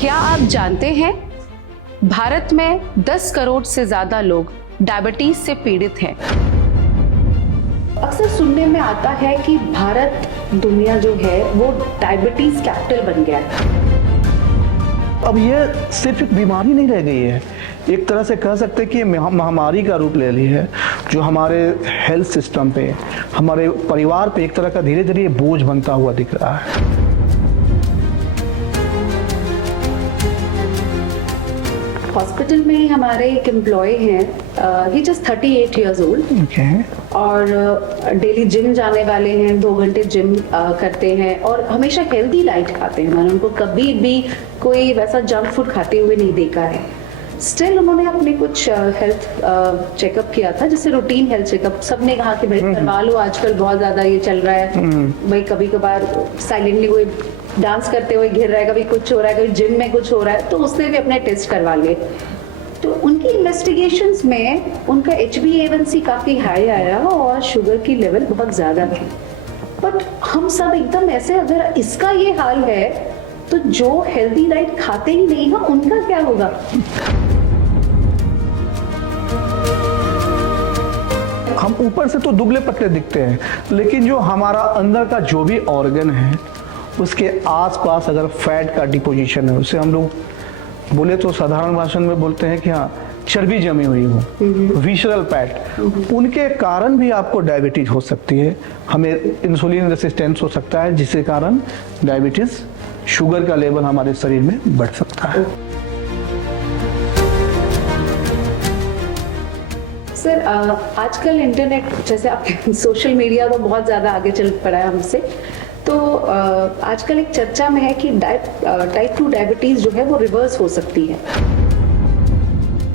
क्या आप जानते हैं भारत में 10 करोड़ से ज्यादा लोग डायबिटीज से पीड़ित हैं। अक्सर सुनने में आता है कि भारत दुनिया जो है वो डायबिटीज कैपिटल बन गया है। अब ये सिर्फ एक बीमारी नहीं रह गई है, एक तरह से कह सकते हैं कि महामारी का रूप ले ली है, जो हमारे हेल्थ सिस्टम पे, हमारे परिवार पे एक तरह का धीरे धीरे बोझ बनता हुआ दिख रहा है। हॉस्पिटल में हमारे एक एम्प्लॉय हैं, ही जस्ट 38 years old और डेली जिम जाने वाले हैं, 2 घंटे जिम करते हैं और हमेशा हेल्दी डाइट खाते हैं। मैंने उनको कभी भी कोई वैसा जंक फूड खाते हुए नहीं देखा है। स्टिल उन्होंने अपने कुछ हेल्थ चेकअप किया था, जैसे रूटीन हेल्थ चेकअप। सबने कहा कि भाई करवा लो, आजकल बहुत ज्यादा ये चल रहा है। भाई कभी कभार साइलेंटली कोई डांस करते हुए घिर रहा है, कभी कुछ हो रहा है, कभी जिम में कुछ हो रहा है, तो उसने भी अपने टेस्ट करवा लिए। तो उनकी इन्वेस्टिगेशंस में उनका HbA1c काफी हाई आया और शुगर की लेवल बहुत ज्यादा थी। बट हम सब एकदम ऐसे, अगर इसका ये हाल है तो जो हेल्दी डाइट खाते ही नहीं है उनका क्या होगा? हम ऊपर से तो दुबले पतले दिखते हैं, लेकिन जो हमारा अंदर का जो भी ऑर्गन है उसके आसपास अगर फैट का डिपोजिशन है, उसे हम लोग बोले तो साधारण भाषा में बोलते हैं कि हाँ चर्बी जमी हुई हो, विशरल फैट, उनके कारण भी आपको डायबिटीज हो सकती है। हमें इंसुलिन रेसिस्टेंस हो सकता है, जिसके कारण डायबिटीज, शुगर का लेवल हमारे शरीर में बढ़ सकता है। सर आजकल इंटरनेट, जैसे आप सोशल मीडिया तो बहुत ज्यादा आगे चल पड़ा है हमसे, तो आजकल एक चर्चा में है कि टाइप 2 डायबिटीज जो है वो रिवर्स हो सकती है।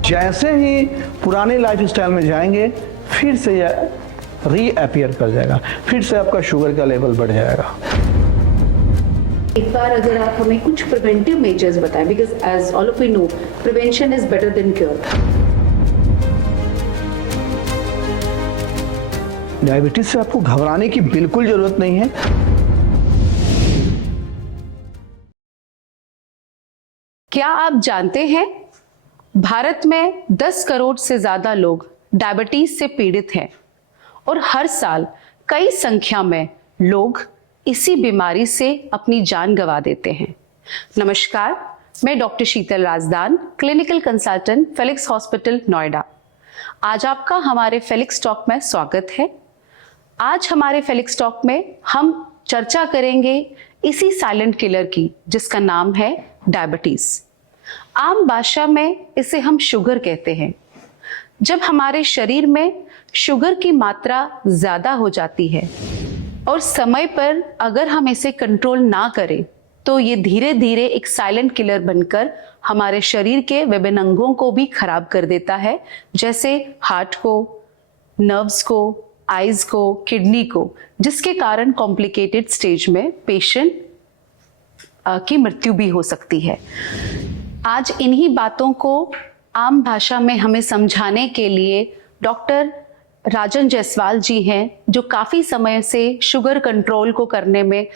जैसे ही पुराने लाइफस्टाइल में जाएंगे फिर से यह रीअपियर कर जाएगा, फिर से आपका शुगर का लेवल बढ़ जाएगा। एक बार अगर आप हमें कुछ प्रिवेंटिव मेजर्स बताएं, because as all of we know prevention is better than cure. Diabetes से आपको घबराने की बिल्कुल जरूरत नहीं है। क्या आप जानते हैं भारत में 10 करोड़ से ज्यादा लोग डायबिटीज से पीड़ित हैं और हर साल कई संख्या में लोग इसी बीमारी से अपनी जान गंवा देते हैं। नमस्कार, मैं doctor Sheetal Razdan, clinical consultant, Felix hospital, Noida. आज आपका हमारे फेलिक्स टॉक में स्वागत है। आज हमारे फेलिक्स टॉक में हम चर्चा करेंगे इसी साइलेंट किलर की, जिसका नाम है डायबिटीज। आम भाषा में इसे हम शुगर कहते हैं। जब हमारे शरीर में शुगर की मात्रा ज्यादा हो जाती है और समय पर अगर हम इसे कंट्रोल ना करें तो ये धीरे धीरे एक साइलेंट किलर बनकर हमारे शरीर के विभिन्न अंगों को भी खराब कर देता है, जैसे हार्ट को, नर्व्स को, आईज को, किडनी को, जिसके कारण कॉम्प्लिकेटेड स्टेज में पेशेंट की मृत्यु भी हो सकती है। आज इन्हीं बातों को आम भाषा में हमें समझाने के लिए डॉक्टर राजन जायसवाल जी हैं, जो काफी समय से शुगर कंट्रोल को करने में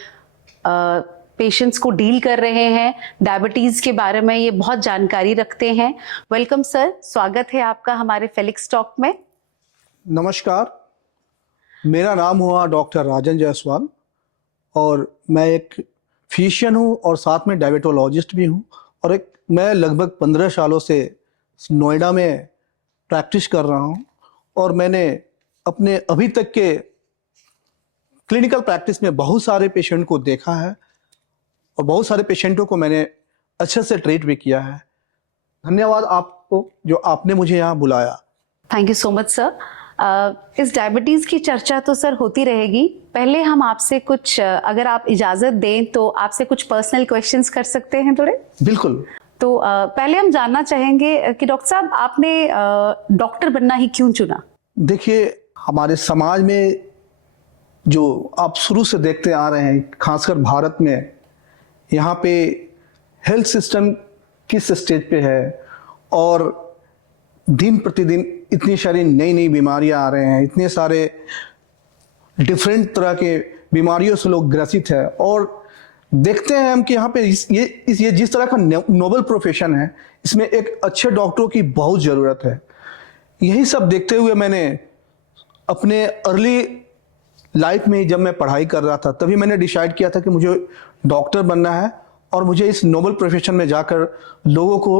पेशेंट्स को डील कर रहे हैं। डायबिटीज के बारे में ये बहुत जानकारी रखते हैं। वेलकम सर, स्वागत है आपका हमारे फेलिक्स टॉक में। नमस्कार, मेरा नाम हुआ डॉक्टर राजन जायसवाल और मैं एक फिजिशियन हूँ और साथ में डायबिटोलॉजिस्ट भी हूँ। और मैं लगभग 15 सालों से नोएडा में प्रैक्टिस कर रहा हूँ और मैंने अपने अभी तक के क्लिनिकल प्रैक्टिस में बहुत सारे पेशेंट को देखा है और बहुत सारे पेशेंटों को मैंने अच्छे से ट्रीट भी किया है। धन्यवाद आपको जो आपने मुझे यहाँ बुलाया। Thank you so much sir. इस डायबिटीज की चर्चा तो सर होती रहेगी। पहले हम आपसे कुछ, अगर आप इजाजत दें तो आपसे कुछ पर्सनल क्वेश्चंस कर सकते हैं थोड़े? बिल्कुल। तो पहले हम जानना चाहेंगे कि डॉक्टर साहब, आपने डॉक्टर बनना ही क्यों चुना? देखिए, हमारे समाज में जो आप शुरू से देखते आ रहे हैं, खासकर भारत में, यहाँ पे हेल्थ सिस्टम किस स्टेज पे है और दिन प्रतिदिन इतनी सारी नई नई बीमारियां आ रहे हैं, इतने सारे डिफरेंट तरह के बीमारियों से लोग ग्रसित है और देखते हैं हम कि यहाँ पे ये जिस तरह का नोबल प्रोफेशन है, इसमें एक अच्छे डॉक्टरों की बहुत ज़रूरत है। यही सब देखते हुए मैंने अपने अर्ली लाइफ में जब मैं पढ़ाई कर रहा था, तभी मैंने डिसाइड किया था कि मुझे डॉक्टर बनना है और मुझे इस नोबल प्रोफेशन में जाकर लोगों को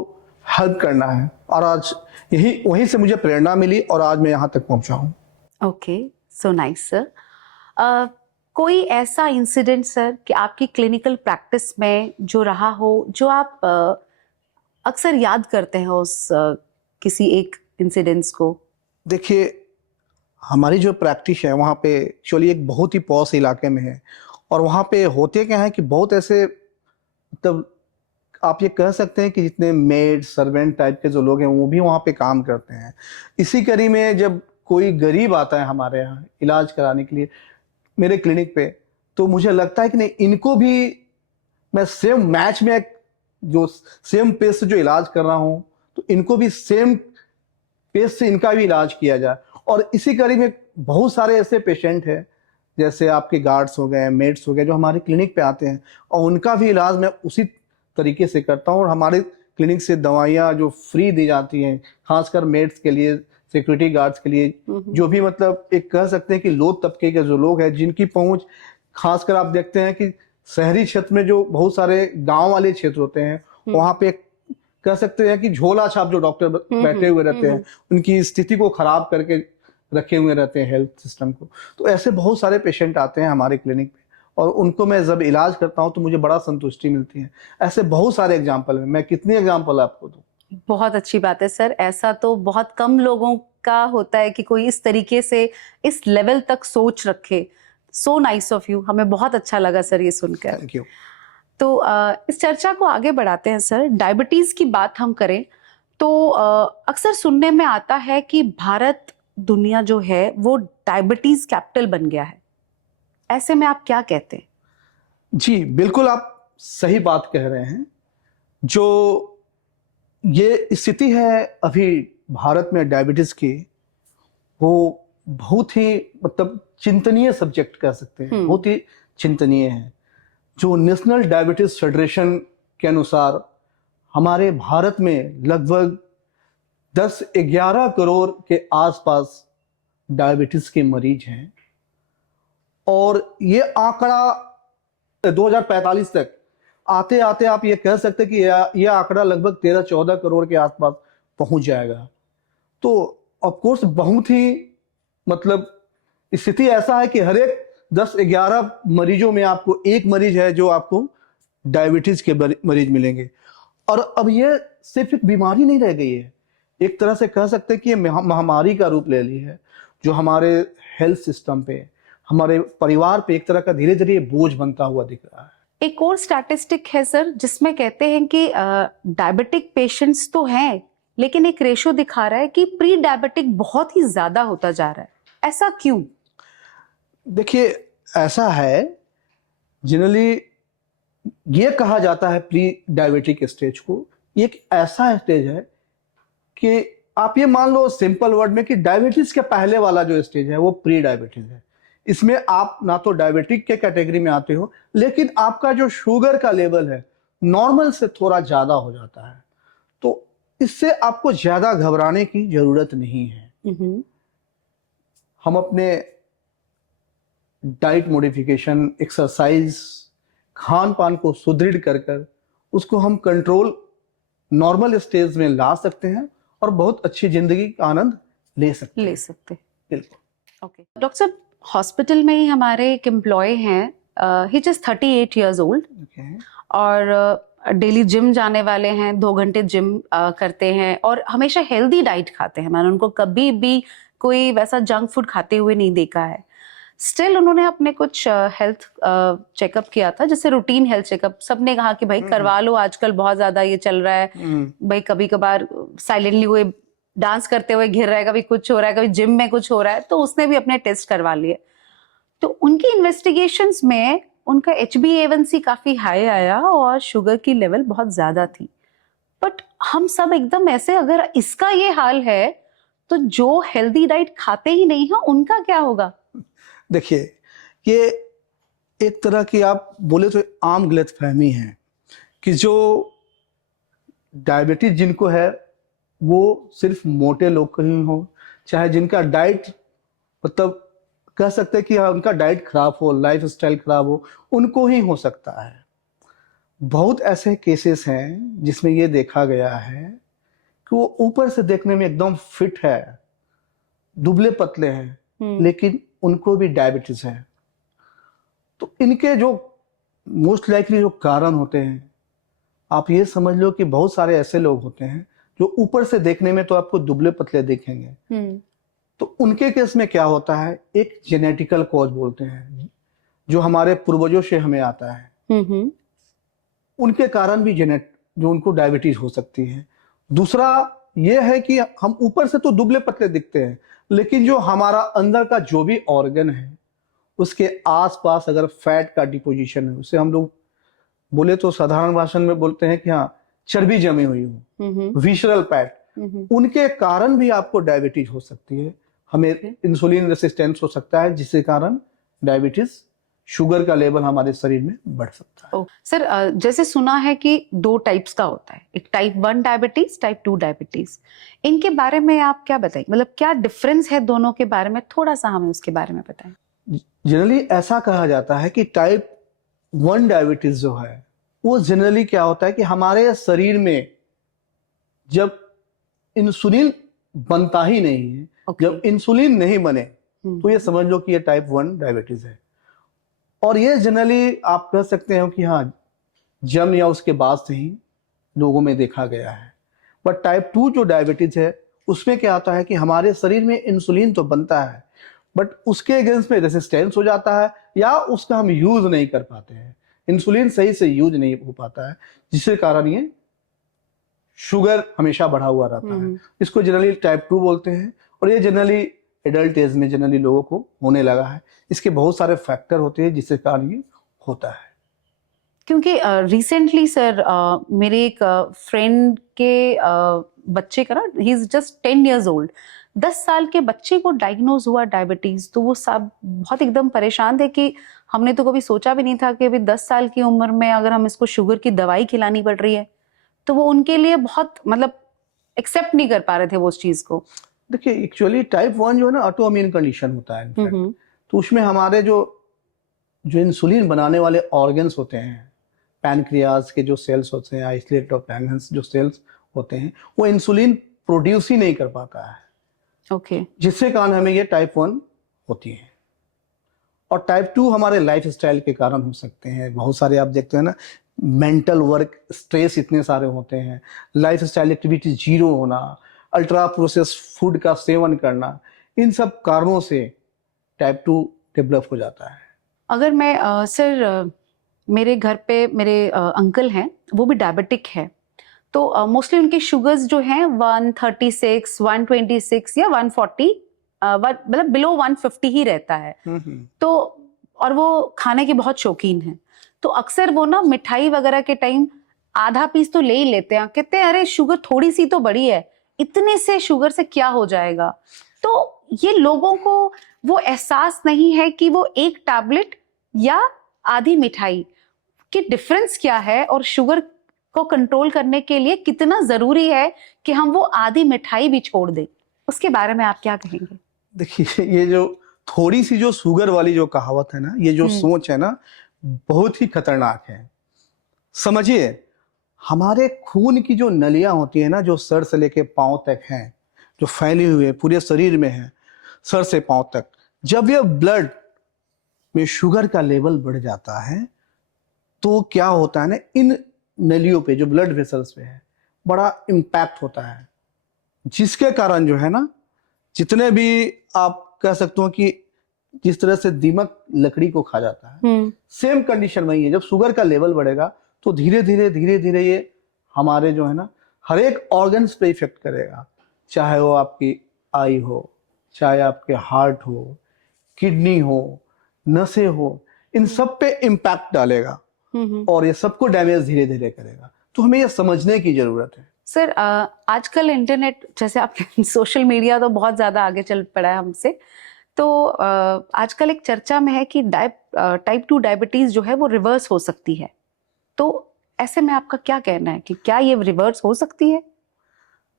हेल्प करना है। और आज वहीं से मुझे प्रेरणा मिली और आज मैं यहाँ तक पहुँचा हूँ। Okay, so nice sir. कोई ऐसा इंसिडेंट सर कि आपकी क्लिनिकल प्रैक्टिस में जो रहा हो, जो आप अक्सर याद करते हैं उस किसी एक इंसिडेंट्स को? देखिए, हमारी जो प्रैक्टिस है वहाँ पे एक्चुअली एक बहुत ही पॉश इलाके में है, और वहाँ पे होते क्या है कि बहुत ऐसे, मतलब आप ये कह सकते हैं कि जितने मेड सर्वेंट टाइप के जो लोग हैं वो भी वहाँ पे काम करते हैं। इसी कड़ी में जब कोई गरीब आता है हमारे यहाँ इलाज कराने के लिए मेरे क्लिनिक पे, तो मुझे लगता है कि नहीं, इनको भी मैं सेम मैच में जो सेम पेस से जो इलाज कर रहा हूँ, तो इनको भी सेम पेस से इनका भी इलाज किया जाए। और इसी कड़ी में बहुत सारे ऐसे पेशेंट हैं, जैसे आपके गार्ड्स हो गए, मेड्स हो गए, जो हमारे क्लिनिक पे आते हैं, और उनका भी इलाज मैं उसी तरीके से करता हूँ। और हमारे क्लिनिक से दवाइयाँ जो फ्री दी जाती हैं, खासकर मेड्स के लिए, सिक्योरिटी गार्ड्स के लिए, जो भी मतलब एक कह सकते हैं कि लो तबके के जो लोग हैं जिनकी पहुंच, खासकर आप देखते हैं कि शहरी क्षेत्र में जो बहुत सारे गांव वाले क्षेत्र होते हैं, वहां पे कह सकते हैं कि झोला छाप जो डॉक्टर बैठे हुए रहते हैं, उनकी स्थिति को खराब करके रखे हुए रहते हैं हेल्थ सिस्टम को। तो ऐसे बहुत सारे पेशेंट आते हैं हमारे क्लिनिक पे, और उनको मैं जब इलाज करता हूँ तो मुझे बड़ा संतुष्टि मिलती है। ऐसे बहुत सारे एग्जाम्पल हैं, मैं कितनी एग्जाम्पल आपको दूं। बहुत अच्छी बात है सर। ऐसा तो बहुत कम लोगों का होता है कि कोई इस तरीके से इस लेवल तक सोच रखे। सो नाइस ऑफ यू, हमें बहुत अच्छा लगा सर ये सुनकर। Thank you. तो इस चर्चा को आगे बढ़ाते हैं सर। डायबिटीज की बात हम करें तो अक्सर सुनने में आता है कि भारत, दुनिया जो है वो डायबिटीज कैपिटल बन गया है। ऐसे में आप क्या कहते हैं? जी बिल्कुल, आप सही बात कह रहे हैं। जो ये स्थिति है अभी भारत में डायबिटीज की, वो बहुत ही मतलब चिंतनीय सब्जेक्ट कह सकते हैं, बहुत ही चिंतनीय है। जो नेशनल डायबिटीज फेडरेशन के अनुसार हमारे भारत में लगभग 10-11 करोड़ के आसपास डायबिटीज के मरीज हैं, और ये आंकड़ा 2045 तक आते आते आप ये कह सकते हैं कि यह आंकड़ा लगभग 13-14 करोड़ के आसपास पहुंच जाएगा। तो ऑफ कोर्स बहुत ही मतलब स्थिति ऐसा है कि हर एक 10-11 मरीजों में आपको एक मरीज है जो आपको डायबिटीज के मरीज मिलेंगे। और अब ये सिर्फ एक बीमारी नहीं रह गई है, एक तरह से कह सकते हैं कि ये महामारी का रूप ले ली है, जो हमारे हेल्थ सिस्टम पे, हमारे परिवार पे एक तरह का धीरे धीरे बोझ बनता हुआ दिख रहा है। एक और स्टैटिस्टिक है सर जिसमें कहते हैं कि डायबिटिक पेशेंट्स तो हैं, लेकिन एक रेशो दिखा रहा है कि प्री डायबिटिक बहुत ही ज्यादा होता जा रहा है। ऐसा क्यों? देखिए, ऐसा है, जनरली ये कहा जाता है प्री डायबिटिक स्टेज को, ये एक ऐसा स्टेज है कि आप ये मान लो सिंपल वर्ड में कि डायबिटीज के पहले वाला जो स्टेज है वो प्री डायबिटीज है। इसमें आप ना तो डायबिटिक के कैटेगरी में आते हो, लेकिन आपका जो शुगर का लेवल है नॉर्मल से थोड़ा ज्यादा हो जाता है, तो इससे आपको ज्यादा घबराने की जरूरत नहीं है। हम अपने डाइट मॉडिफिकेशन, एक्सरसाइज, खान पान को सुदृढ़ कर उसको हम कंट्रोल नॉर्मल स्टेज में ला सकते हैं और बहुत अच्छी जिंदगी का आनंद ले सकते हैं। बिल्कुल। ओके डॉक्टर साहब, हॉस्पिटल में ही हमारे एक एम्प्लॉय हैं, ही जस्ट 38 years old, और डेली जिम जाने वाले हैं, 2 घंटे जिम करते हैं और हमेशा हेल्दी डाइट खाते हैं। मैंने उनको कभी भी कोई वैसा जंक फूड खाते हुए नहीं देखा है। स्टिल उन्होंने अपने कुछ हेल्थ चेकअप किया था, जैसे रूटीन हेल्थ चेकअप। सबने कहा कि भाई करवा लो, आजकल बहुत ज्यादा ये चल रहा है, भाई कभी कभार साइलेंटली हुए डांस करते हुए घिर रहा है, कभी कुछ हो रहा है, कभी जिम में कुछ हो रहा है, तो उसने भी अपने टेस्ट करवा लिए। तो उनकी इन्वेस्टिगेशंस में उनका HbA1c काफी हाई आया और शुगर की लेवल बहुत ज्यादा थी। बट हम सब एकदम ऐसे, अगर इसका ये हाल है तो जो हेल्दी डाइट खाते ही नहीं है उनका क्या होगा? देखिए, ये एक तरह की आप बोले तो आम गलतफहमी है कि जो डायबिटीज जिनको है वो सिर्फ मोटे लोग को ही हो, चाहे जिनका डाइट मतलब कह सकते हैं कि हाँ, उनका डाइट खराब हो, लाइफ स्टाइल खराब हो, उनको ही हो सकता है। बहुत ऐसे केसेस हैं जिसमें ये देखा गया है कि वो ऊपर से देखने में एकदम फिट है, दुबले पतले हैं, लेकिन उनको भी डायबिटीज है। तो इनके जो मोस्ट लाइकली जो कारण होते हैं, आप ये समझ लो कि बहुत सारे ऐसे लोग होते हैं जो ऊपर से देखने में तो आपको दुबले पतले दिखेंगे, तो उनके केस में क्या होता है, एक जेनेटिकल कॉज बोलते हैं जो हमारे पूर्वजों से हमें आता है, उनके कारण भी जो उनको डायबिटीज हो सकती है। दूसरा ये है कि हम ऊपर से तो दुबले पतले दिखते हैं, लेकिन जो हमारा अंदर का जो भी ऑर्गन है उसके आसपास अगर फैट का डिपोजिशन है, उसे हम लोग बोले तो साधारण भाषा में बोलते हैं कि हाँ चर्बी जमी हुई हो, विशरल फैट, उनके कारण भी आपको डायबिटीज हो सकती है। हमें इंसुलिन रेसिस्टेंस हो सकता है जिसके कारण डायबिटीज, शुगर का लेवल हमारे शरीर में बढ़ सकता है। सर जैसे सुना है कि 2 टाइप्स का होता है, एक टाइप 1 डायबिटीज, टाइप 2 डायबिटीज। इनके बारे में आप क्या बताएंगे, मतलब क्या डिफरेंस है दोनों के बारे में, थोड़ा सा हमें उसके बारे में बताएं। जनरली ऐसा कहा जाता है कि टाइप 1 डायबिटीज जो है वो जनरली क्या होता है कि हमारे शरीर में जब इंसुलिन बनता ही नहीं है, जब इंसुलिन नहीं बने तो ये समझ लो कि ये टाइप 1 डायबिटीज है। और ये जनरली आप कह सकते हो कि हाँ जन्म या उसके बाद से ही लोगों में देखा गया है। बट टाइप 2 जो डायबिटीज है उसमें क्या होता है कि हमारे शरीर में इंसुलिन तो बनता है बट उसके अगेंस्ट में रेसिस्टेंस हो जाता है या उसका हम यूज नहीं कर पाते हैं, इंसुलिन सही से यूज नहीं हो पाता है, जिसके कारण ये शुगर हमेशा बढ़ा हुआ रहता है। इसको जनरली टाइप 2 बोलते हैं और ये जनरली एडल्ट एज में जनरली लोगों को होने लगा है। इसके बहुत सारे फैक्टर होते हैं जिसके कारण ये होता है। क्योंकि रिसेंटली सर मेरे एक फ्रेंड के बच्चे का ना, he is just 10 years old, 10 साल के बच्चे को डायग्नोज हुआ डायबिटीज। तो वो सब बहुत एकदम परेशान थे कि हमने तो कभी सोचा भी नहीं था कि अभी 10 साल की उम्र में अगर हम इसको शुगर की दवाई खिलानी पड़ रही है। तो वो उनके लिए बहुत मतलब एक्सेप्ट नहीं कर पा रहे थे वो उस चीज को। देखिए एक्चुअली टाइप 1 जो है ना ऑटोइम्यून कंडीशन होता है इनफैक्ट। तो उसमें हमारे जो इंसुलिन बनाने वाले ऑर्गन्स होते हैं, पैनक्रियाज के जो सेल्स होते हैं, आइसोलेट ऑफ पैनक्रियाज जो सेल्स होते हैं, वो इंसुलिन प्रोड्यूस ही नहीं कर पाता है। ओके जिससे कारण हमें ये टाइप 1 होती है। और टाइप 2 हमारे लाइफ स्टाइल के कारण हो सकते हैं। बहुत सारे आप देखते हैं ना, मेंटल वर्क स्ट्रेस इतने सारे होते हैं, लाइफ स्टाइल एक्टिविटी जीरो होना, अल्ट्रा प्रोसेस फूड का सेवन करना, इन सब कारणों से टाइप 2 डेवलप हो जाता है। अगर मैं सर मेरे घर पे मेरे अंकल हैं, वो भी डायबिटिक है, तो मोस्टली उनकी शुगर्स जो हैं 136, 126 या 140, मतलब बिलो 150 ही रहता है। तो और वो खाने के बहुत शौकीन हैं, तो अक्सर वो ना मिठाई वगैरह के टाइम आधा पीस तो ले ही लेते हैं, कहते हैं अरे शुगर थोड़ी सी तो बड़ी है, इतने से शुगर से क्या हो जाएगा। तो ये लोगों को वो एहसास नहीं है कि वो एक टैबलेट या आधी मिठाई की डिफरेंस क्या है और शुगर को कंट्रोल करने के लिए कितना जरूरी है कि हम वो आधी मिठाई भी छोड़ दें। उसके बारे में आप क्या कहेंगे? देखिए ये जो थोड़ी सी जो शुगर वाली जो कहावत है ना, ये जो सोच है ना, बहुत ही खतरनाक है। समझिए हमारे खून की जो नलियां होती है ना, जो सर से लेके पांव तक हैं, जो फैली हुई है पूरे शरीर में है, सर से पांव तक, जब ये ब्लड में शुगर का लेवल बढ़ जाता है तो क्या होता है ना, इन नलियों पे जो ब्लड वेसल्स पे है बड़ा इम्पैक्ट होता है, जिसके कारण जो है ना, जितने भी आप कह सकते हो कि जिस तरह से दीमक लकड़ी को खा जाता है, सेम कंडीशन वही है। जब शुगर का लेवल बढ़ेगा तो धीरे धीरे ये हमारे जो है ना हर एक ऑर्गन्स पे इफेक्ट करेगा, चाहे वो आपकी आई हो, चाहे आपके हार्ट हो, किडनी हो, नसें हो, इन सब पे इम्पैक्ट डालेगा और ये सबको डैमेज धीरे धीरे करेगा। तो हमें ये समझने की जरूरत है। सर आजकल इंटरनेट, जैसे आप सोशल मीडिया तो बहुत ज्यादा आगे चल पड़ा है हमसे, तो आजकल एक चर्चा में है कि टाइप 2 डायबिटीज जो है वो रिवर्स हो सकती है, तो ऐसे में आपका क्या कहना है कि क्या ये रिवर्स हो सकती है?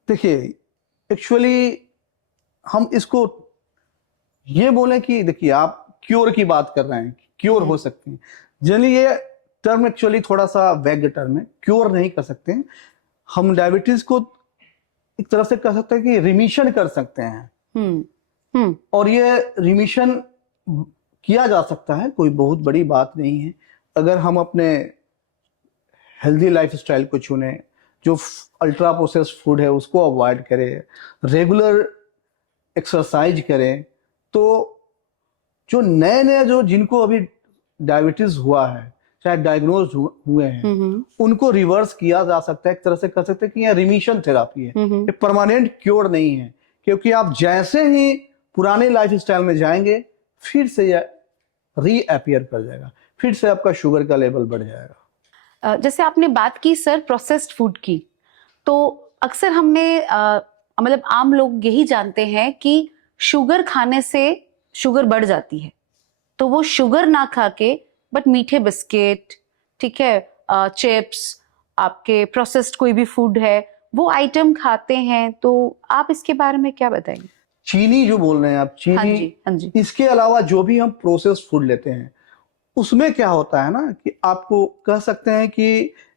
देखिए, एक्चुअली हम इसको ये बोलें कि देखिए, आप क्योर की बात कर रहे हैं, क्योर हो सकती है। जनरली ये टर्म एक्चुअली थोड़ा सा वैग टर्म है, क्योर नहीं कर सकते हैं हम। डायबिटीज को एक तरह से कह सकते हैं कि रिमिशन कर सकते हैं। और ये रिमिशन किया जा सकता है, कोई बहुत बड़ी बात नहीं है, अगर हम अपने हेल्दी लाइफस्टाइल को चुने, जो अल्ट्रा प्रोसेस्ड फूड है उसको अवॉइड करें, रेगुलर एक्सरसाइज करें, तो जो नए जो जिनको अभी डायबिटीज हुआ है, चाहे डायग्नोज हुए हैं, उनको रिवर्स किया जा सकता है। एक तरह से कह सकते हैं कि यह रिमिशन थेरापी है, ये परमानेंट क्योर नहीं है, क्योंकि आप जैसे ही पुराने लाइफस्टाइल में जाएंगे फिर से यह रीअपियर कर जाएगा, फिर से आपका शुगर का लेवल बढ़ जाएगा। जैसे आपने बात की सर प्रोसेस्ड फूड की, तो अक्सर हमने मतलब आम लोग यही जानते हैं कि शुगर खाने से शुगर बढ़ जाती है, तो वो शुगर ना खा के बट मीठे बिस्किट, ठीक है, चिप्स, आपके प्रोसेस्ड कोई भी फूड है वो आइटम खाते हैं, तो आप इसके बारे में क्या बताएंगे? चीनी जो बोल रहे हैं आप, चीनी, हाँ जी। इसके अलावा जो भी हम प्रोसेस्ड फूड लेते हैं उसमें क्या होता है ना कि आपको कह सकते हैं कि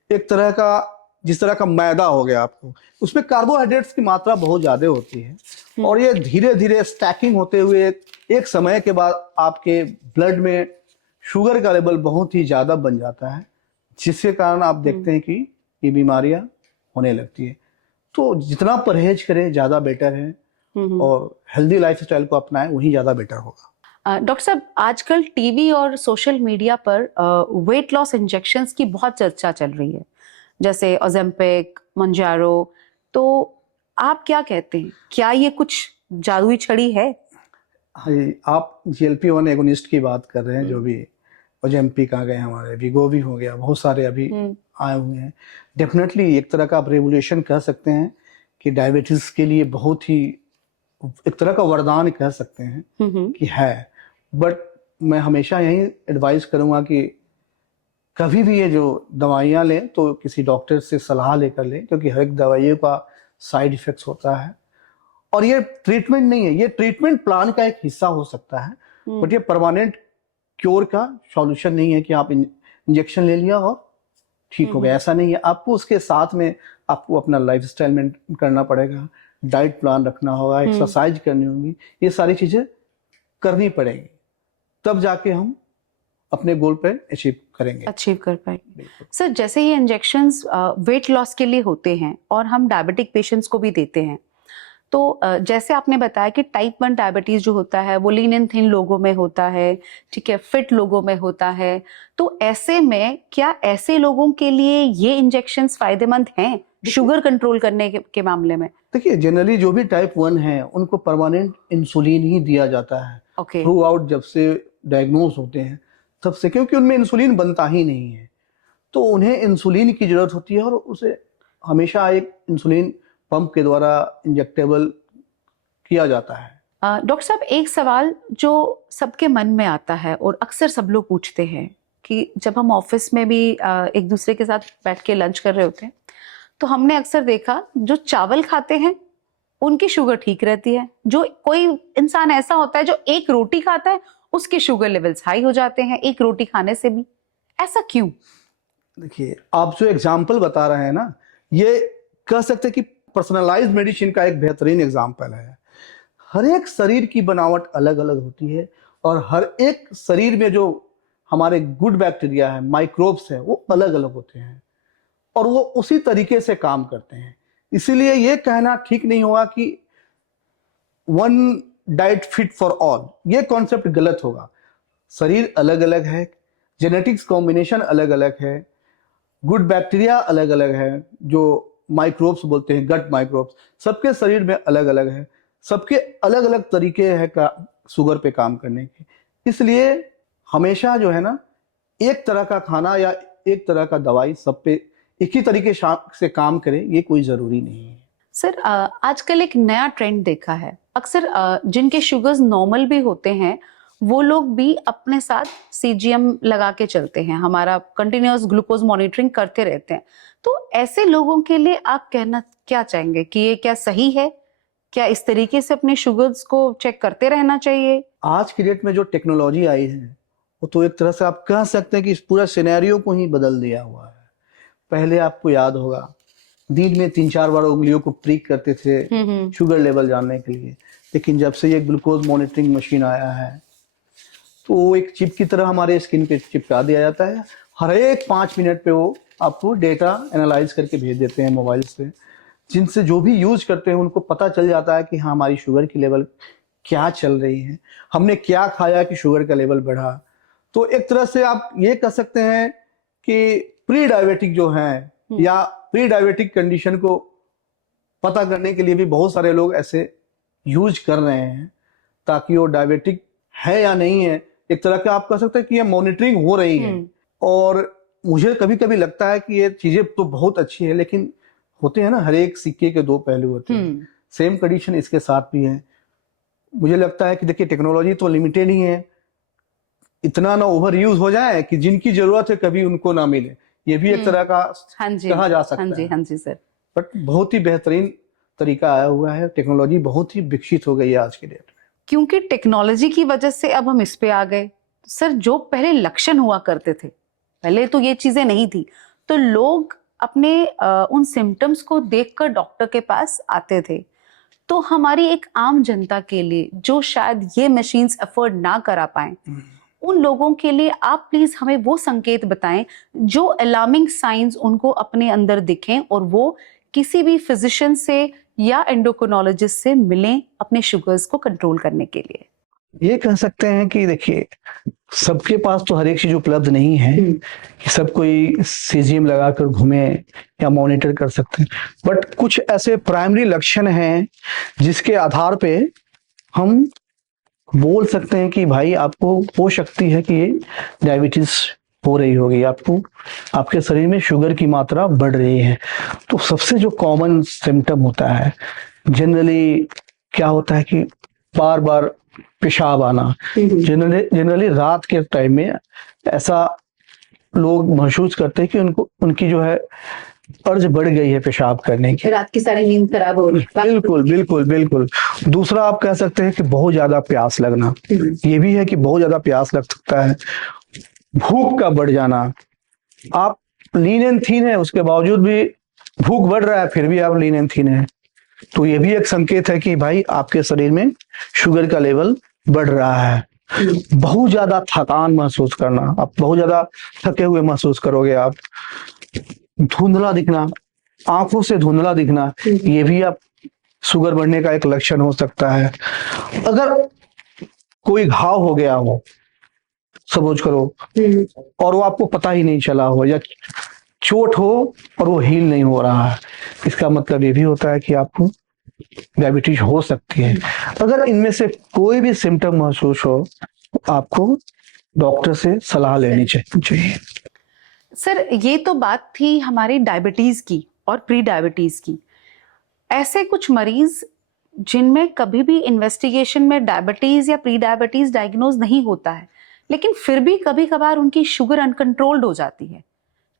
एक तरह का, जिस तरह का मैदा हो गया, आपको उसमें कार्बोहाइड्रेट्स की मात्रा बहुत ज्यादा होती है और ये धीरे धीरे स्टैकिंग होते हुए एक समय के बाद आपके ब्लड में शुगर का लेवल बहुत ही ज्यादा बन जाता है, जिसके कारण आप देखते हैं कि ये बीमारियां होने लगती है। तो जितना परहेज करें ज्यादा बेटर है और हेल्दी लाइफस्टाइल को अपनाएं वही ज्यादा बेटर होगा। डॉक्टर साहब, आजकल टीवी और सोशल मीडिया पर वेट लॉस इंजेक्शंस की बहुत चर्चा चल रही है, जैसे ओजेम्पिक, मंजारो, तो आप क्या कहते हैं, क्या ये कुछ जादुई छड़ी है? हाँ, आप GLP-1 एगोनिस्ट की बात कर रहे हैं, जो भी ओजेम्पिक आ गए, हमारे वीगोवी हो गया, बहुत सारे अभी आए हुए हैं। डेफिनेटली एक तरह का आप रेवोल्यूशन कह सकते हैं कि डायबिटीज के लिए बहुत ही एक तरह का वरदान कह सकते हैं कि है। बट मैं हमेशा यही एडवाइस करूंगा कि कभी भी ये जो दवाइयाँ लें तो किसी डॉक्टर से सलाह लेकर लें, क्योंकि हर एक दवाइयों का साइड इफेक्ट्स होता है और ये ट्रीटमेंट नहीं है, ये ट्रीटमेंट प्लान का एक हिस्सा हो सकता है, बट ये परमानेंट क्योर का सॉल्यूशन नहीं है कि आप इंजेक्शन ले लिया और ठीक हो गया, ऐसा नहीं है। आपको उसके साथ में आपको अपना लाइफस्टाइल मेंटेन करना पड़ेगा, डाइट प्लान रखना होगा, एक्सरसाइज करनी होगी, ये सारी चीजें करनी पड़ेगी, तब जाके हम अपने गोल पे अचीव कर पाएंगे। सर, जैसे ये इंजेक्शंस वेट लॉस के लिए होते हैं और हम डायबिटिक पेशेंट्स को भी देते हैं, तो जैसे आपने बताया कि टाइप 1 डायबिटीज जो होता है वो लीन एंड थिन लोगों में होता है, ठीक है, फिट लोगों में होता है, तो ऐसे में क्या ऐसे लोगों के लिए ये इंजेक्शंस फायदेमंद हैं शुगर कंट्रोल करने के मामले में? देखिए, जनरली जो भी टाइप 1 है उनको परमानेंट इंसुलिन ही दिया जाता है थ्रू आउट, जब से डायग्नोज होते हैं तब से, क्योंकि उनमें इंसुलिन बनता ही नहीं है, तो उन्हें इंसुलिन की जरूरत होती है और उसे हमेशा एक इंसुलिन पंप के द्वारा इंजेक्टेबल किया जाता है। डॉक्टर साहब, एक सवाल जो सबके मन में आता है और अक्सर सब लोग पूछते हैं कि जब हम ऑफिस में भी एक दूसरे के साथ बैठ के लंच कर रहे होते हैं, तो हमने अक्सर देखा जो चावल खाते हैं उनकी शुगर ठीक रहती है, जो कोई इंसान ऐसा होता है जो एक रोटी खाता है उसके शुगर लेवल्स हाई हो जाते हैं एक रोटी खाने से भी, ऐसा क्यों? देखिए, आप जो एग्जाम्पल बता रहे हैं ना, ये कह सकते हैं कि पर्सनलाइज्ड मेडिसिन का एक बेहतरीन एग्जाम्पल है। हर एक शरीर की बनावट अलग अलग होती है और हर एक शरीर में जो हमारे गुड बैक्टीरिया है, माइक्रोब्स हैं, वो अलग अलग होते हैं और वो उसी तरीके से काम करते हैं। इसीलिए ये कहना ठीक नहीं होगा कि one diet fit for all, ये कॉन्सेप्ट गलत होगा। शरीर अलग अलग है, जेनेटिक्स कॉम्बिनेशन अलग अलग है, गुड बैक्टीरिया अलग अलग है, जो माइक्रोब्स बोलते हैं गट माइक्रोब्स, सबके शरीर में अलग अलग है, सबके अलग अलग तरीके हैं का शुगर पे काम करने के। इसलिए हमेशा जो है ना, एक तरह का खाना या एक तरह का दवाई सब पे एक ही तरीके से काम करे, ये कोई जरूरी नहीं है। सर आजकल एक नया ट्रेंड देखा है, अक्सर जिनके शुगर्स नॉर्मल भी होते हैं वो लोग भी अपने साथ सीजीएम लगा के चलते हैं, हमारा कंटिन्यूअस ग्लूकोज मॉनिटरिंग करते रहते हैं। तो ऐसे लोगों के लिए आप कहना क्या चाहेंगे कि ये क्या सही है? क्या इस तरीके से अपने शुगर्स को चेक करते रहना चाहिए? आज की डेट में जो टेक्नोलॉजी आई है वो तो एक तरह से आप कह सकते हैं कि इस पूरा सिनेरियो को ही बदल दिया हुआ है। पहले आपको याद होगा दिन में 3-4 बार उंगलियों को प्रिक करते थे शुगर लेवल जानने के लिए, लेकिन जब से ये ग्लूकोज मॉनिटरिंग मशीन आया है तो वो एक चिप की तरह हमारे स्किन पे चिपका दिया जाता है। हर एक 5 मिनट पे वो आपको डेटा एनालाइज करके भेज देते हैं मोबाइल से, जिनसे जो भी यूज करते हैं उनको पता चल जाता है कि हाँ हमारी शुगर की लेवल क्या चल रही है, हमने क्या खाया कि शुगर का लेवल बढ़ा। तो एक तरह से आप ये कह सकते हैं कि प्री डायबिटिक जो है या प्री डायबिटिक कंडीशन को पता करने के लिए भी बहुत सारे लोग ऐसे यूज कर रहे हैं, ताकि वो डायबिटिक है या नहीं है एक तरह का आप कह सकते हैं कि ये मॉनिटरिंग हो रही है। और मुझे कभी कभी लगता है कि ये चीजें तो बहुत अच्छी है, लेकिन होते हैं ना हर एक सिक्के के दो पहलू होते हैं, सेम कंडीशन इसके साथ भी है। मुझे लगता है कि देखिए टेक्नोलॉजी तो लिमिटेड ही है, इतना ना ओवर यूज हो जाए कि जिनकी जरूरत है कभी उनको ना मिले, ये भी एक तरह का कहा जा सकता है। हाँ जी सर। बट बहुत ही बेहतरीन तरीका आया हुआ है, टेक्नोलॉजी बहुत ही विकसित हो गई है आज के डेट में। क्योंकि टेक्नोलॉजी की वजह से अब हम इस पे आ गए सर। जो पहले लक्षण हुआ करते थे, पहले तो ये चीजें नहीं थी, तो लोग अपने उन सिम्टम्स को देखकर डॉक्टर के पास आते थे। तो हमारी एक आम जनता के लिए जो शायद ये मशीन्स अफोर्ड ना करा पाए, उन लोगों के लिए आप प्लीज हमें वो संकेत बताएं जो अलार्मिंग साइंस उनको अपने अंदर दिखें और वो किसी भी फिजिशियन से या एंडोक्रिनोलॉजिस्ट से मिलें अपने शुगर्स को कंट्रोल करने के लिए। ये कह सकते हैं कि देखिए सबके पास तो हर एक चीज उपलब्ध नहीं है कि सब कोई सीजीएम लगाकर घूमे या मॉनिटर कर सकते हैं, बट कुछ ऐसे प्राइमरी लक्षण हैं जिसके आधार पे हम बोल सकते हैं कि भाई आपको हो सकती है कि ये डायबिटीज हो रही होगी, आपको आपके शरीर में शुगर की मात्रा बढ़ रही है। तो सबसे जो कॉमन सिम्टम होता है जनरली क्या होता है कि बार बार पेशाब आना। जनरली रात के टाइम में ऐसा लोग महसूस करते हैं कि उनकी जो है अर्ज बढ़ गई है पेशाब करने की, रात की सारी नींद खराब हो रही है। बिल्कुल बिल्कुल बिल्कुल। दूसरा आप कह सकते हैं कि बहुत ज्यादा प्यास लगना, ये भी है कि बहुत ज्यादा प्यास लग सकता है। भूख का बढ़ जाना, आप लीन एंड थीन है उसके बावजूद भी भूख बढ़ रहा है फिर भी आप लीन एंड थीन है, तो ये भी एक संकेत है कि भाई आपके शरीर में शुगर का लेवल बढ़ रहा है। बहुत ज्यादा थकान महसूस करना, आप बहुत ज्यादा थके हुए महसूस करोगे। आप धुंधला दिखना, आंखों से धुंधला दिखना, ये भी आप शुगर बढ़ने का एक लक्षण हो सकता है। अगर कोई घाव हो गया हो सपोज करो और वो आपको पता ही नहीं चला हो, या चोट हो और वो हील नहीं हो रहा है, इसका मतलब ये भी होता है कि आपको डायबिटीज हो सकती है। अगर इनमें से कोई भी सिम्टम महसूस हो आपको डॉक्टर से सलाह लेनी चाहिए। सर ये तो बात थी हमारी डायबिटीज की और प्री डायबिटीज की। ऐसे कुछ मरीज जिनमें कभी भी इन्वेस्टिगेशन में डायबिटीज या प्री डायबिटीज डायग्नोज नहीं होता है, लेकिन फिर भी कभी कभार उनकी शुगर अनकंट्रोल्ड हो जाती है,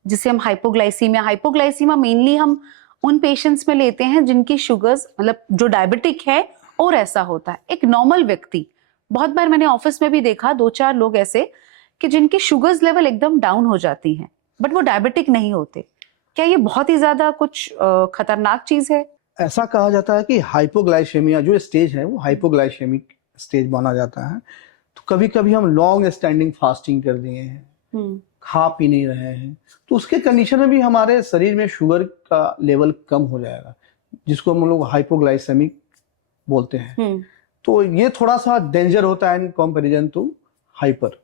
जिसे हम हाइपोग्लाइसीमिया मेनली हम उन पेशेंट्स में लेते हैं जिनकी शुगर्स मतलब जो डायबिटिक है और ऐसा होता है। एक नॉर्मल व्यक्ति, बहुत बार मैंने ऑफिस में भी देखा 2-4 लोग ऐसे कि जिनकी शुगर्स लेवल एकदम डाउन हो जाती हैं बट वो डायबिटिक नहीं होते। क्या ये बहुत ही ज्यादा कुछ खतरनाक चीज है? ऐसा कहा जाता है कि हाइपोग्लाइसेमिया जो स्टेज है वो हाइपोग्लाइसेमिक स्टेज माना जाता है। तो कभी कभी हम लॉन्ग स्टैंडिंग फास्टिंग कर दिए हैं, खा पी नहीं रहे हैं, तो उसके कंडीशन में भी हमारे शरीर में शुगर का लेवल कम हो जाएगा, जिसको हम लोग हाइपोग्लाइसेमिक बोलते हैं। तो ये थोड़ा सा डेंजर होता है इन कंपैरिजन टू हाइपर,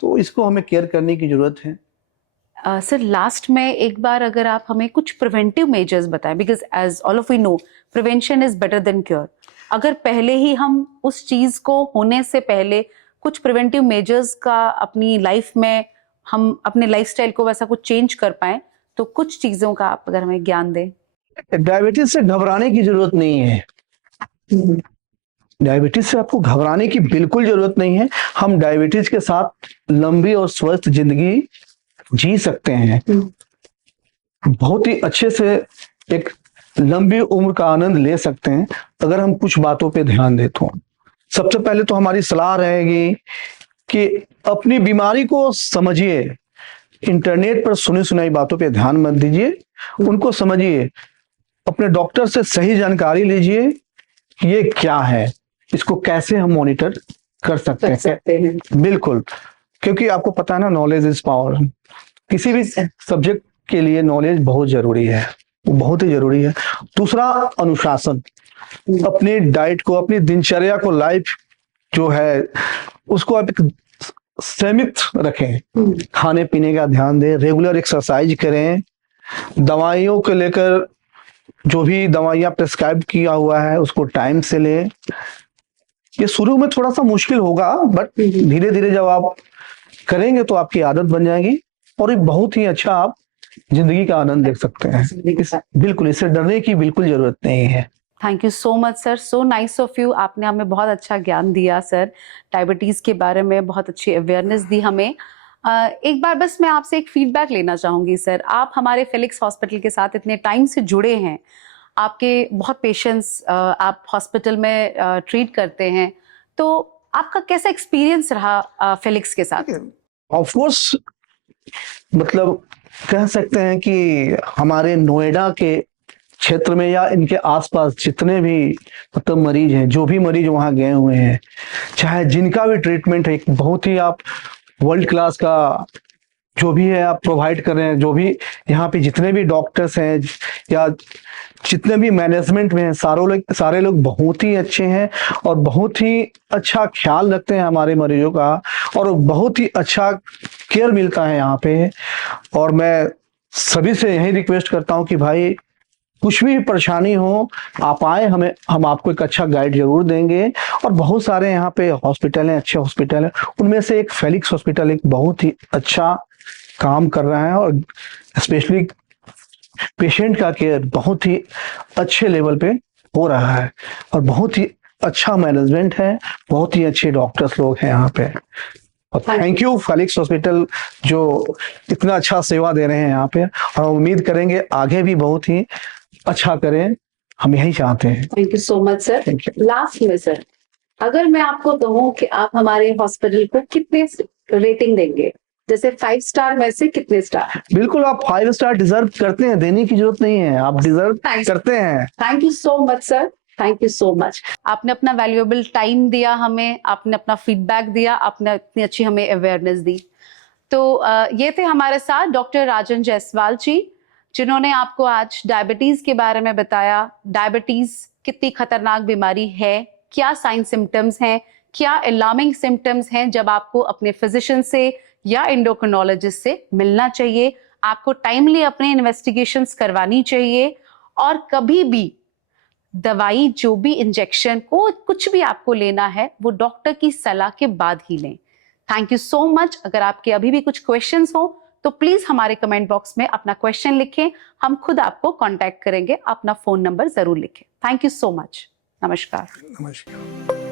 तो इसको हमें केयर करने की जरूरत है। सर लास्ट में एक बार अगर आप हमें कुछ प्रिवेंटिव मेजर्स बताएं, because as all of we know prevention is better than cure. अगर पहले ही हम उस चीज को होने से पहले कुछ प्रिवेंटिव मेजर्स का अपनी लाइफ में हम अपने लाइफस्टाइल को वैसा कुछ चेंज कर पाए, तो कुछ चीजों का आप अगर हमें ज्ञान दें। डायबिटीज से घबराने की जरूरत नहीं है। डायबिटीज से आपको घबराने की बिल्कुल जरूरत नहीं है। हम डायबिटीज के साथ लंबी और स्वस्थ जिंदगी जी सकते हैं। बहुत ही अच्छे से एक लंबी उम्र का आनंद ले सकते हैं अगर हम कुछ बातों पे ध्यान दें तो। सबसे पहले तो हमारी सलाह रहेगी कि अपनी बीमारी को समझिए। इंटरनेट पर सुनी सुनाई बातों पे ध्यान मत दीजिए, उनको समझिए। अपने डॉक्टर से सही जानकारी लीजिए कि ये क्या है, इसको कैसे हम मॉनिटर कर सकते हैं। बिल्कुल, क्योंकि आपको पता है ना, नॉलेज इज पावर। किसी भी सब्जेक्ट के लिए नॉलेज बहुत जरूरी है, वो बहुत ही जरूरी है। दूसरा, अनुशासन। अपनी डाइट को, अपनी दिनचर्या को, लाइफ जो है उसको आप एक सीमित रखें। खाने पीने का ध्यान दें, रेगुलर एक्सरसाइज करें, दवाइयों को लेकर जो भी दवाइयाँ प्रिस्क्राइब किया हुआ है उसको टाइम से लें। ये शुरू में थोड़ा सा मुश्किल होगा, बट धीरे धीरे जब आप करेंगे तो आपकी आदत बन जाएगी और एक बहुत ही अच्छा आप जिंदगी का आनंद देख सकते हैं। बिल्कुल, इससे डरने की बिल्कुल जरूरत नहीं है। Thank you so much sir, so nice of you. आपने हमें बहुत अच्छा ज्ञान दिया सर, डायबिटीज़ के बारे में बहुत अच्छी अवेयरनेस दी हमें। एक बार बस मैं आपसे एक फीडबैक लेना चाहूँगी सर। आप हमारे फिलिक्स हॉस्पिटल के साथ इतने टाइम से जुड़े हैं, आपके बहुत पेशेंट्स आप हॉस्पिटल में ट्रीट करते हैं, तो आपका कैसा एक्सपीरियंस रहा फिलिक्स के साथ? ऑफ कोर्स, मतलब कह सकते हैं कि हमारे नोएडा के क्षेत्र में या इनके आसपास जितने भी मतलब मरीज हैं, जो भी मरीज वहाँ गए हुए हैं, चाहे जिनका भी ट्रीटमेंट है, एक बहुत ही आप वर्ल्ड क्लास का जो भी है आप प्रोवाइड कर रहे हैं। जो भी यहाँ पे जितने भी डॉक्टर्स हैं या जितने भी मैनेजमेंट में हैं, सारे लोग बहुत ही अच्छे हैं और बहुत ही अच्छा ख्याल रखते हैं हमारे मरीजों का, और बहुत ही अच्छा केयर मिलता है यहाँ पे। और मैं सभी से यही रिक्वेस्ट करता हूँ कि भाई कुछ भी परेशानी हो आप आए, हम आपको एक अच्छा गाइड जरूर देंगे। और बहुत सारे यहाँ पे हॉस्पिटल हैं, अच्छे हॉस्पिटल हैं, उनमें से एक फेलिक्स हॉस्पिटल एक बहुत ही अच्छा काम कर रहा है और स्पेशली पेशेंट का केयर बहुत ही अच्छे लेवल पे हो रहा है और बहुत ही अच्छा मैनेजमेंट है, बहुत ही अच्छे डॉक्टर्स लोग हैं यहाँ पे। और थैंक यू फेलिक्स हॉस्पिटल जो इतना अच्छा सेवा दे रहे हैं यहाँ पे, और उम्मीद करेंगे आगे भी बहुत ही अच्छा करें, हम यही चाहते हैं। Thank you so much sir. Last में सर, अगर मैं आपको कहूँ कि आप हमारे हॉस्पिटल को कितने रेटिंग देंगे, जैसे 5 स्टार में से कितने स्टार? बिल्कुल, आप 5 स्टार डिजर्व करते हैं, देने की जरूरत नहीं है, आप डिजर्व करते हैं। Thank you so much sir, thank you so much. आपने अपना वैल्यूएबल टाइम दिया हमें, आपने अपना फीडबैक दिया, आपने इतनी अच्छी हमें अवेयरनेस दी। तो ये थे हमारे साथ डॉक्टर राजन जायसवाल जी, जिन्होंने आपको आज डायबिटीज के बारे में बताया। डायबिटीज कितनी खतरनाक बीमारी है, क्या साइन सिम्टम्स हैं, क्या अलार्मिंग सिम्टम्स हैं, जब आपको अपने फिजिशियन से या एंडोक्रिनोलॉजिस्ट से मिलना चाहिए। आपको टाइमली अपने इन्वेस्टिगेशंस करवानी चाहिए और कभी भी दवाई, जो भी इंजेक्शन को कुछ भी आपको लेना है, वो डॉक्टर की सलाह के बाद ही लें। Thank you so much. अगर आपके अभी भी कुछ क्वेश्चंस हो तो प्लीज हमारे कमेंट बॉक्स में अपना क्वेश्चन लिखें, हम खुद आपको कांटेक्ट करेंगे। अपना फोन नंबर जरूर लिखें। Thank you so much. नमस्कार। नमस्कार।